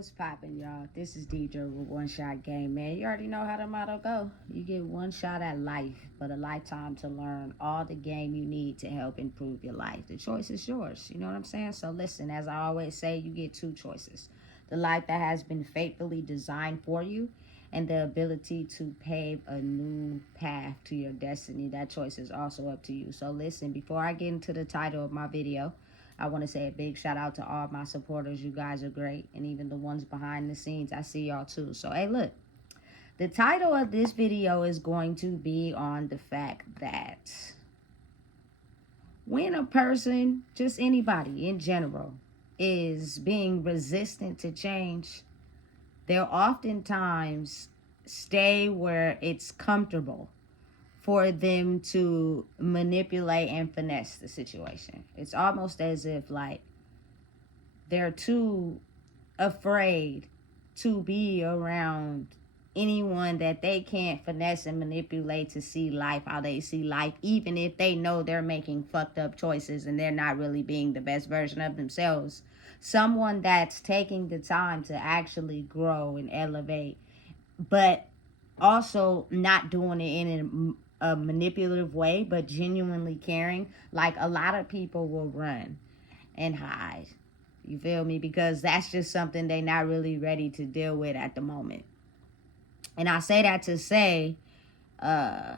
What's poppin', y'all? This is DJ with One Shot Game, man. You already know how the motto go. You get one shot at life, but a lifetime to learn all the game you need to help improve your life. The choice is yours. You know what I'm saying? So listen, as I always say, you get two choices. The life that has been faithfully designed for you, and the ability to pave a new path to your destiny. That choice is also up to you. So listen, before I get into the title of my video, I want to say a big shout out to all my supporters. You guys are great. And even the ones behind the scenes, I see y'all too. So, hey, look. The title of this video is going to be on the fact that when a person, just anybody in general, is being resistant to change, they'll oftentimes stay where it's comfortable for them to manipulate and finesse the situation. It's almost as if like they're too afraid to be around anyone that they can't finesse and manipulate to see life how they see life, even if they know they're making fucked up choices and they're not really being the best version of themselves. Someone that's taking the time to actually grow and elevate, but also not doing it in a manipulative way, but genuinely caring. Like, a lot of people will run and hide, you feel me, because that's just something they're not really ready to deal with at the moment. And I say that to say a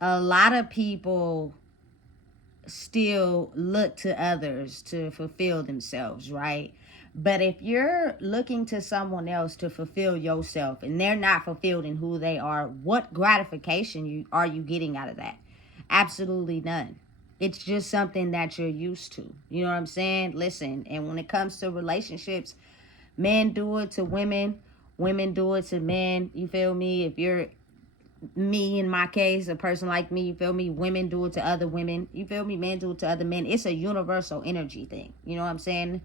lot of people still look to others to fulfill themselves, right? But if you're looking to someone else to fulfill yourself and they're not fulfilled in who they are, what gratification are you getting out of that? Absolutely none. It's just something that you're used to. You know what I'm saying? Listen, and when it comes to relationships, men do it to women, women do it to men. You feel me? If you're me, in my case, a person like me, you feel me? Women do it to other women. You feel me? Men do it to other men. It's a universal energy thing. You know what I'm saying?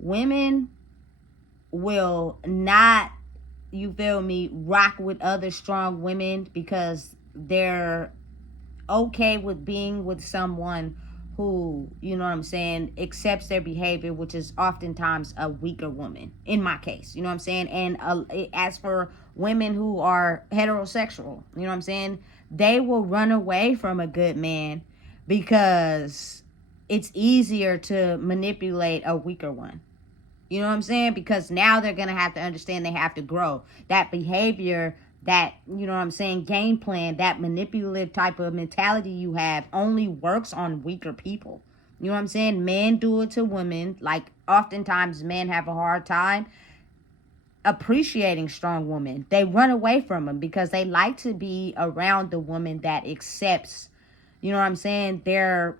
Women will not, you feel me, rock with other strong women because they're okay with being with someone who, you know what I'm saying, accepts their behavior, which is oftentimes a weaker woman, in my case, you know what I'm saying? And as for women who are heterosexual, you know what I'm saying, they will run away from a good man because it's easier to manipulate a weaker one. You know what I'm saying? Because now they're going to have to understand they have to grow. That behavior, that, you know what I'm saying, game plan, that manipulative type of mentality you have only works on weaker people. You know what I'm saying? Men do it to women. Like, oftentimes men have a hard time appreciating strong women. They run away from them because they like to be around the woman that accepts, you know what I'm saying, their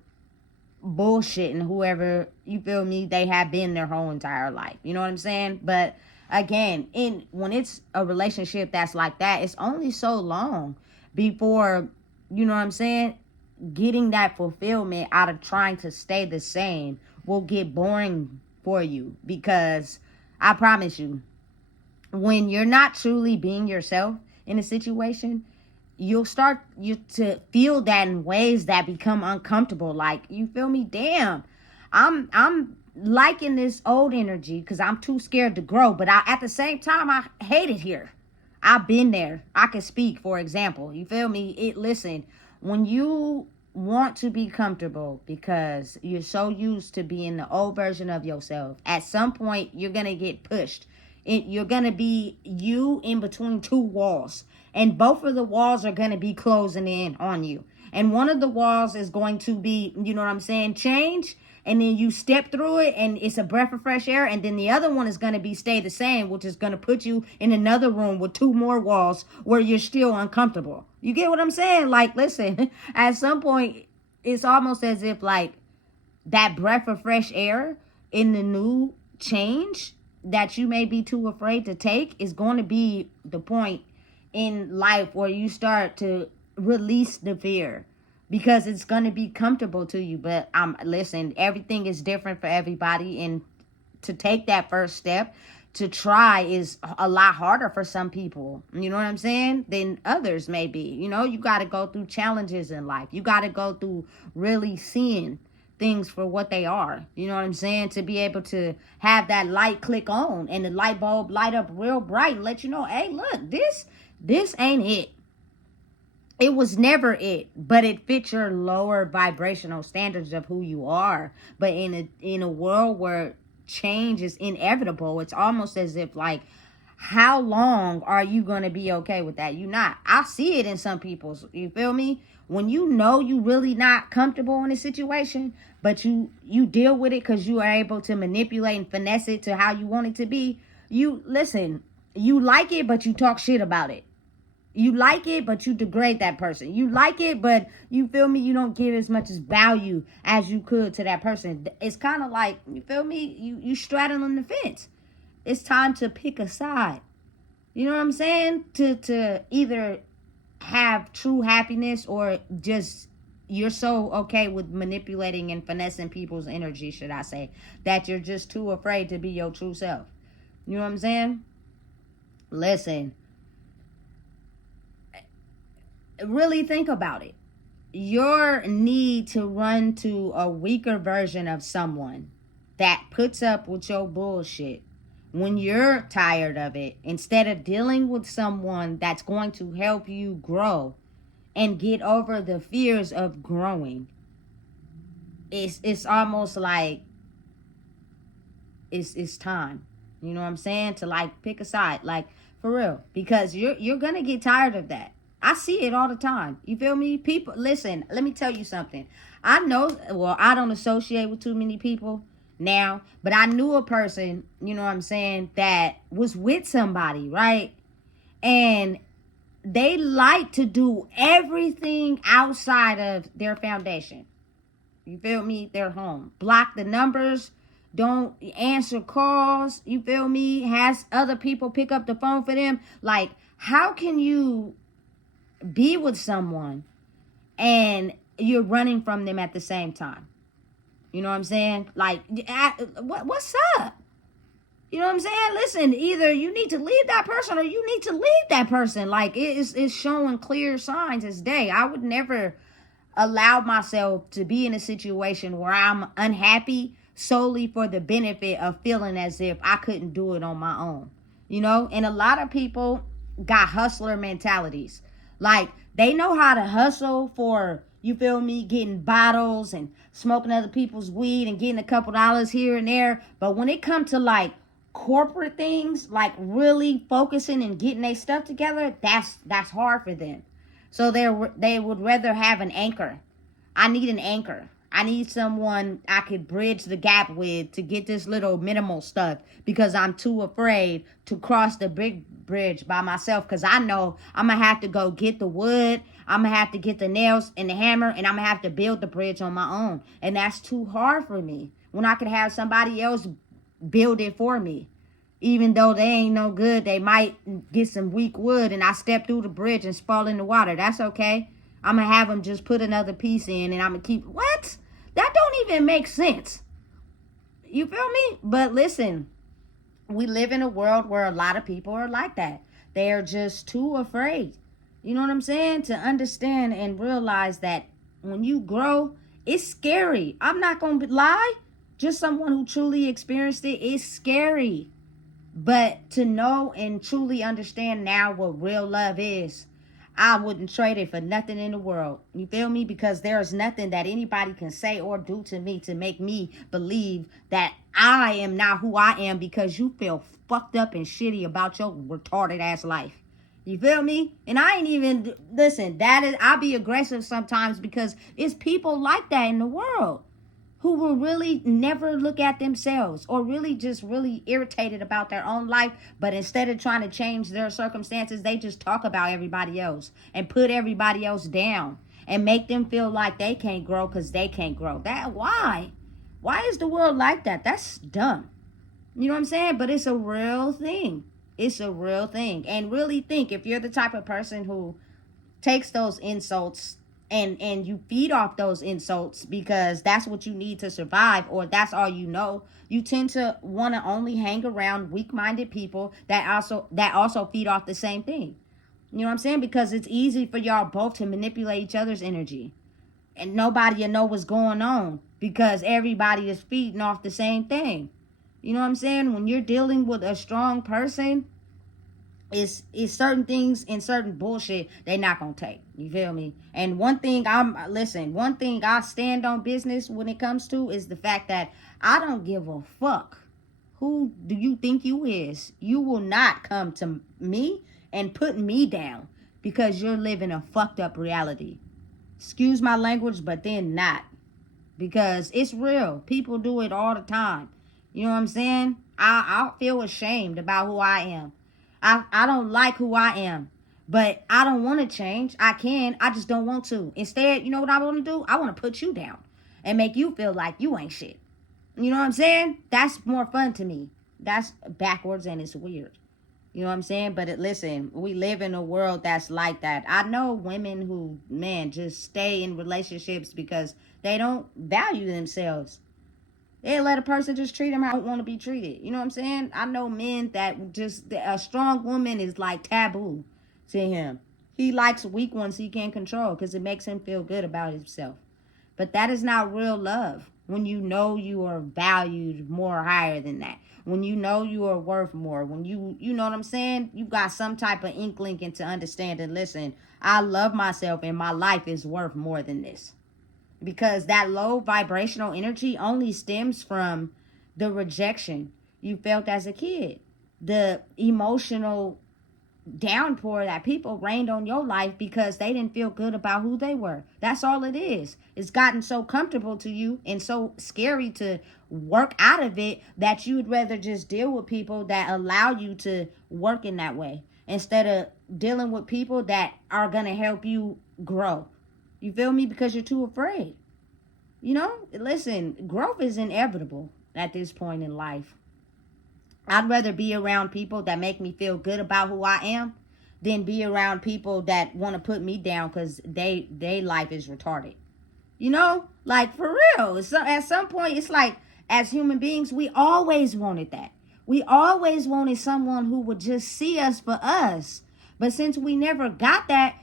bullshit and whoever, you feel me, they have been their whole entire life. You know what I'm saying? But again, when it's a relationship that's like that, it's only so long before, you know what I'm saying, getting that fulfillment out of trying to stay the same will get boring for you. Because I promise you, when you're not truly being yourself in a situation, you'll start to feel that in ways that become uncomfortable. Like, you feel me? Damn, I'm liking this old energy because I'm too scared to grow. But at the same time, I hate it here. I've been there. I can speak, for example. You feel me? Listen, when you want to be comfortable because you're so used to being the old version of yourself, at some point you're going to get pushed. You're going to be you in between two walls. And both of the walls are going to be closing in on you. And one of the walls is going to be, you know what I'm saying, change. And then you step through it and it's a breath of fresh air. And then the other one is going to be stay the same, which is going to put you in another room with two more walls where you're still uncomfortable. You get what I'm saying? Like, listen, at some point, it's almost as if like that breath of fresh air in the new change that you may be too afraid to take is going to be the point in life where you start to release the fear, because it's going to be comfortable to you. But listen, everything is different for everybody, and to take that first step to try is a lot harder for some people, you know what I'm saying, than others maybe. You know, you got to go through challenges in life. You got to go through really seeing things for what they are. You know what I'm saying? To be able to have that light click on and the light bulb light up real bright and let you know, hey, look, this ain't it. It was never it, but it fits your lower vibrational standards of who you are. But in a world where change is inevitable, it's almost as if like, how long are you going to be okay with that? You not. I see it in some people's, you feel me? When you know you really not comfortable in a situation, but you deal with it because you are able to manipulate and finesse it to how you want it to be. You listen, you like it, but you talk shit about it. You like it, but you degrade that person. You like it, but you feel me, you don't give as much as value as you could to that person. It's kind of like, you feel me, you straddling the fence. It's time to pick a side. You know what I'm saying? To either have true happiness or just you're so okay with manipulating and finessing people's energy, should I say, that you're just too afraid to be your true self. You know what I'm saying? Listen. Really think about it. Your need to run to a weaker version of someone that puts up with your bullshit when you're tired of it, instead of dealing with someone that's going to help you grow and get over the fears of growing, it's almost like it's time. You know what I'm saying? To like pick a side, like for real, because you're gonna get tired of that. I see it all the time. You feel me? People, listen, let me tell you something. I know, well, I don't associate with too many people now, but I knew a person, you know what I'm saying, that was with somebody, right? And they like to do everything outside of their foundation. You feel me? Their home. Block the numbers. Don't answer calls. You feel me? Has other people pick up the phone for them. Like, how can you be with someone and you're running from them at the same time? You know what I'm saying? Like, what's up? You know what I'm saying? Listen, either you need to leave that person or you need to leave that person. Like, it's showing clear signs as day. I would never allow myself to be in a situation where I'm unhappy solely for the benefit of feeling as if I couldn't do it on my own. You know? And a lot of people got hustler mentalities. Like, they know how to hustle for, you feel me, getting bottles and smoking other people's weed and getting a couple dollars here and there. But when it comes to like corporate things, like really focusing and getting their stuff together, that's hard for them. So they would rather have an anchor. I need an anchor. I need someone I could bridge the gap with to get this little minimal stuff because I'm too afraid to cross the big bridge by myself because I know I'm going to have to go get the wood. I'm going to have to get the nails and the hammer and I'm going to have to build the bridge on my own. And that's too hard for me when I could have somebody else build it for me. Even though they ain't no good, they might get some weak wood and I step through the bridge and fall in the water. That's okay. I'm going to have them just put another piece in and I'm going to keep... What? That don't even make sense. You feel me? But listen, we live in a world where a lot of people are like that. They are just too afraid. You know what I'm saying? To understand and realize that when you grow, it's scary. I'm not going to lie. Just someone who truly experienced it, it's scary. But to know and truly understand now what real love is, I wouldn't trade it for nothing in the world. You feel me? Because there's nothing that anybody can say or do to me to make me believe that I am not who I am because you feel fucked up and shitty about your retarded ass life. You feel me? And I ain't even, listen, I'll be aggressive sometimes because it's people like that in the world who will really never look at themselves or really just really irritated about their own life. But instead of trying to change their circumstances, they just talk about everybody else and put everybody else down and make them feel like they can't grow because they can't grow. Why? Why is the world like that? That's dumb. You know what I'm saying? But it's a real thing. It's a real thing. And really think, if you're the type of person who takes those insults and you feed off those insults because that's what you need to survive or that's all you know, you tend to want to only hang around weak-minded people that also feed off the same thing. You know what I'm saying? Because it's easy for y'all both to manipulate each other's energy. and nobody will know what's going on because everybody is feeding off the same thing. You know what I'm saying? When you're dealing with a strong person, it's certain things and certain bullshit they not gonna take. You feel me? And one thing I stand on business when it comes to is the fact that I don't give a fuck who do you think you is. You will not come to me and put me down because you're living a fucked up reality. Excuse my language, but then not. Because it's real. People do it all the time. You know what I'm saying? I feel ashamed about who I am. I don't like who I am. But I don't want to change. I can. I just don't want to. Instead, you know what I want to do? I want to put you down and make you feel like you ain't shit. You know what I'm saying? That's more fun to me. That's backwards and it's weird. You know what I'm saying? But listen, we live in a world that's like that. I know women who, man, just stay in relationships because they don't value themselves. They let a person just treat them how they want to be treated. You know what I'm saying? I know men that just, a strong woman is like taboo to him. He likes weak ones he can't control because it makes him feel good about himself. But that is not real love. When you know you are valued more higher than that. When you know you are worth more. When you know what I'm saying? You got some type of inkling into understanding, listen, I love myself and my life is worth more than this. Because that low vibrational energy only stems from the rejection you felt as a kid. The emotional downpour that people rained on your life because they didn't feel good about who they were. That's all it is. It's gotten so comfortable to you and so scary to work out of it that you would rather just deal with people that allow you to work in that way instead of dealing with people that are going to help you grow. You feel me? Because you're too afraid. You know, listen, growth is inevitable at this point in life. I'd rather be around people that make me feel good about who I am than be around people that want to put me down because they life is retarded. You know, like for real. So at some point, it's like as human beings, we always wanted that. We always wanted someone who would just see us for us. But since we never got that,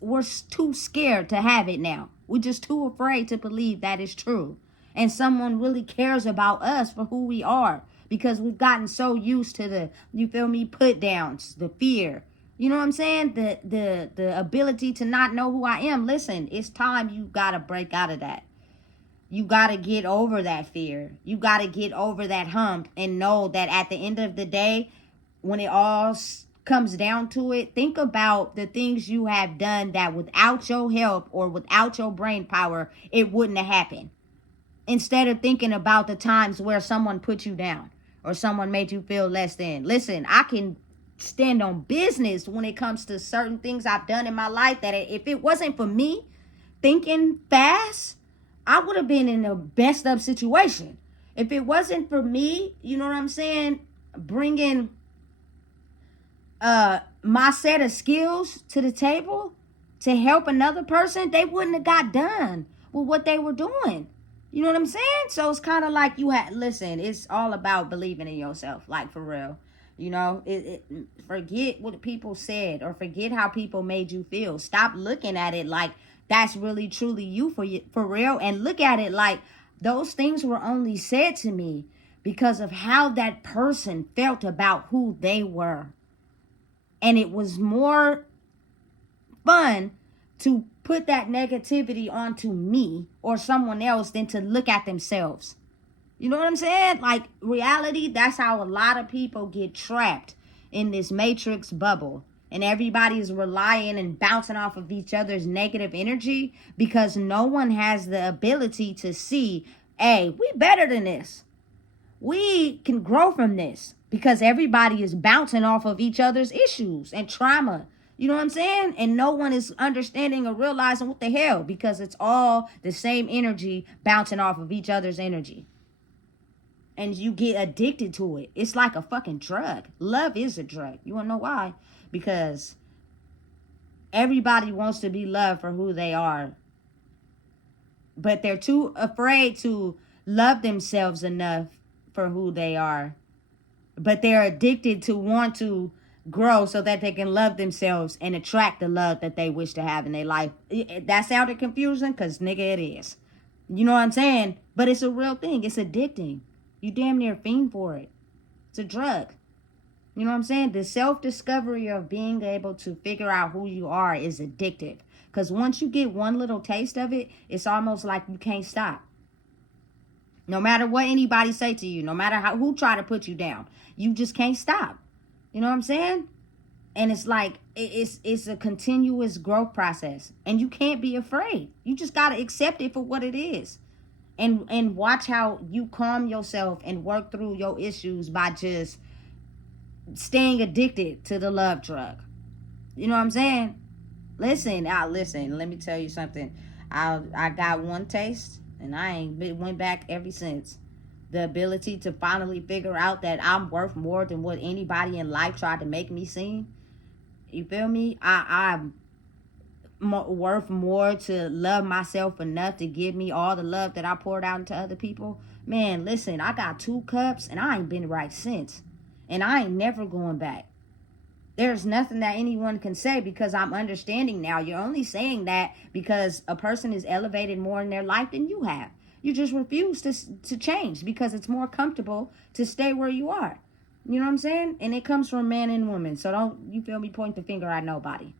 we're too scared to have it now. We're just too afraid to believe that is true. And someone really cares about us for who we are. Because we've gotten so used to the, you feel me, put downs, the fear. You know what I'm saying? The ability to not know who I am. Listen, it's time you got to break out of that. You got to get over that fear. You got to get over that hump and know that at the end of the day, when it all comes down to it, think about the things you have done that without your help or without your brain power, it wouldn't have happened. Instead of thinking about the times where someone put you down or someone made you feel less than. Listen, I can stand on business when it comes to certain things I've done in my life that if it wasn't for me thinking fast, I would have been in a messed up situation. If it wasn't for me, you know what I'm saying, bringing my set of skills to the table to help another person, they wouldn't have got done with what they were doing. You know what I'm saying? So it's kind of like listen, it's all about believing in yourself, like for real. You know, forget what people said or forget how people made you feel. Stop looking at it like that's really truly you for real, and look at it like those things were only said to me because of how that person felt about who they were. And it was more fun to put that negativity onto me or someone else than to look at themselves. You know what I'm saying? Like reality, that's how a lot of people get trapped in this matrix bubble. And everybody's relying and bouncing off of each other's negative energy because no one has the ability to see, hey, we better than this. We can grow from this because everybody is bouncing off of each other's issues and trauma. You know what I'm saying? And no one is understanding or realizing what the hell because it's all the same energy bouncing off of each other's energy. And you get addicted to it. It's like a fucking drug. Love is a drug. You want to know why? Because everybody wants to be loved for who they are. But they're too afraid to love themselves enough for who they are. But they're addicted to want to grow so that they can love themselves and attract the love that they wish to have in their life. That sounded confusing? Because, nigga, it is. You know what I'm saying? But it's a real thing. It's addicting. You damn near fiend for it. It's a drug. You know what I'm saying? The self-discovery of being able to figure out who you are is addictive. Because once you get one little taste of it, it's almost like you can't stop. No matter what anybody say to you, no matter who try to put you down, you just can't stop. You know what I'm saying? And it's like, it's a continuous growth process. And you can't be afraid. You just got to accept it for what it is. And watch how you calm yourself and work through your issues by just staying addicted to the love drug. You know what I'm saying? Listen, let me tell you something. I got one taste and I ain't went back ever since. The ability to finally figure out that I'm worth more than what anybody in life tried to make me seem. You feel me? I'm worth more to love myself enough to give me all the love that I poured out into other people. Man, listen, I got 2 cups and I ain't been right since. And I ain't never going back. There's nothing that anyone can say because I'm understanding now. You're only saying that because a person is elevated more in their life than you have. You just refuse to change because it's more comfortable to stay where you are. You know what I'm saying? And it comes from man and woman. So don't, you feel me, point the finger at nobody.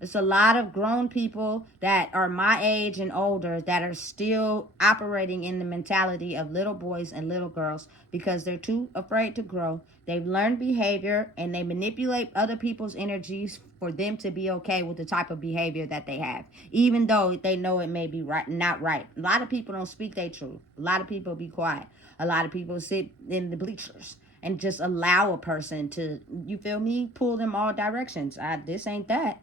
It's a lot of grown people that are my age and older that are still operating in the mentality of little boys and little girls because they're too afraid to grow. They've learned behavior and they manipulate other people's energies for them to be okay with the type of behavior that they have, even though they know it may be right, not right. A lot of people don't speak their truth. A lot of people be quiet. A lot of people sit in the bleachers and just allow a person to, you feel me, pull them all directions. This ain't that.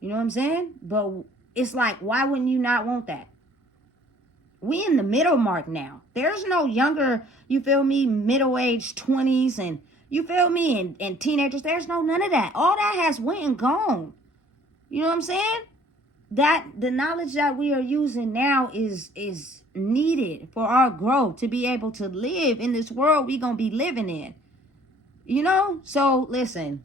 You know what I'm saying? But it's like, why wouldn't you not want that? We in the middle mark now. There's no younger, you feel me, middle-aged 20s and, you feel me, and teenagers. There's no none of that. All that has went and gone. You know what I'm saying? That the knowledge that we are using now is needed for our growth to be able to live in this world we gonna be living in. You know? So listen.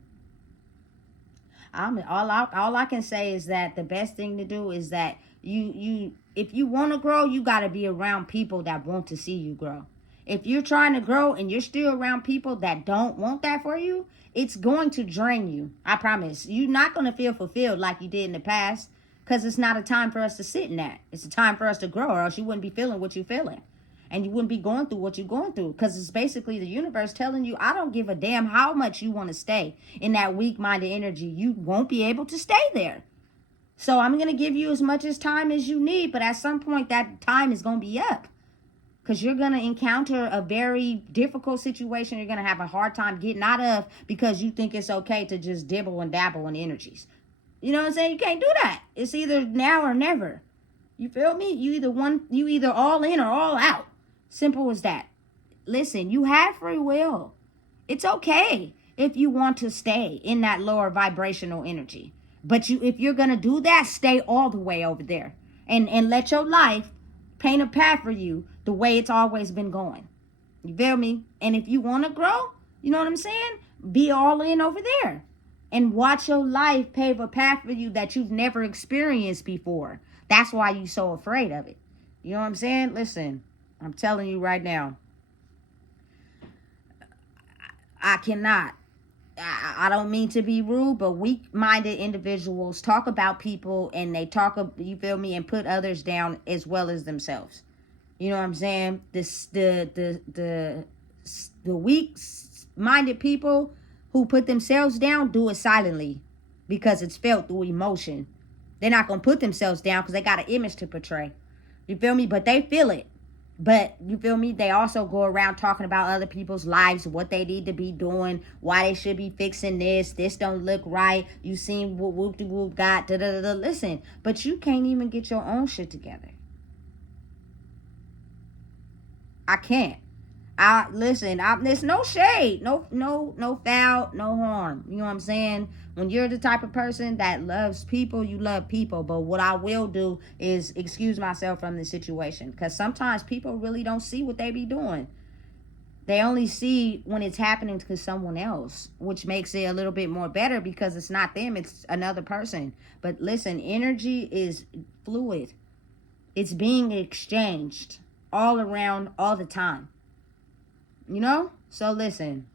All I can say is that the best thing to do is that you if you want to grow, you got to be around people that want to see you grow. If you're trying to grow and you're still around people that don't want that for you, it's going to drain you. I promise. You're not going to feel fulfilled like you did in the past because it's not a time for us to sit in that. It's a time for us to grow, or else you wouldn't be feeling what you're feeling. And you wouldn't be going through what you're going through because it's basically the universe telling you, I don't give a damn how much you want to stay in that weak-minded energy. You won't be able to stay there. So I'm going to give you as much as time as you need, but at some point that time is going to be up because you're going to encounter a very difficult situation you're going to have a hard time getting out of because you think it's okay to just dibble and dabble in energies. You know what I'm saying? You can't do that. It's either now or never. You feel me? You either all in or all out. Simple as that. Listen, you have free will. It's okay if you want to stay in that lower vibrational energy. But if you're going to do that, stay all the way over there. And let your life paint a path for you the way it's always been going. You feel me? And if you want to grow, you know what I'm saying? Be all in over there. And watch your life pave a path for you that you've never experienced before. That's why you're so afraid of it. You know what I'm saying? Listen. I'm telling you right now, I cannot. I don't mean to be rude, but weak-minded individuals talk about people and they talk, you feel me, and put others down as well as themselves. You know what I'm saying? The weak-minded people who put themselves down do it silently because it's felt through emotion. They're not going to put themselves down because they got an image to portray. You feel me? But they feel it. But, you feel me, they also go around talking about other people's lives, what they need to be doing, why they should be fixing this don't look right, you seen what whoop-de-whoop got, da-da-da-da. Listen, but you can't even get your own shit together. I can't. There's no shade, no foul, no harm. You know what I'm saying? When you're the type of person that loves people, you love people. But what I will do is excuse myself from the situation. Because sometimes people really don't see what they be doing. They only see when it's happening to someone else, which makes it a little bit more better because it's not them, it's another person. But listen, energy is fluid. It's being exchanged all around, all the time. You know? So listen,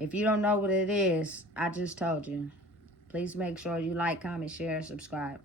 if you don't know what it is, I just told you. Please make sure you like, comment, share, subscribe.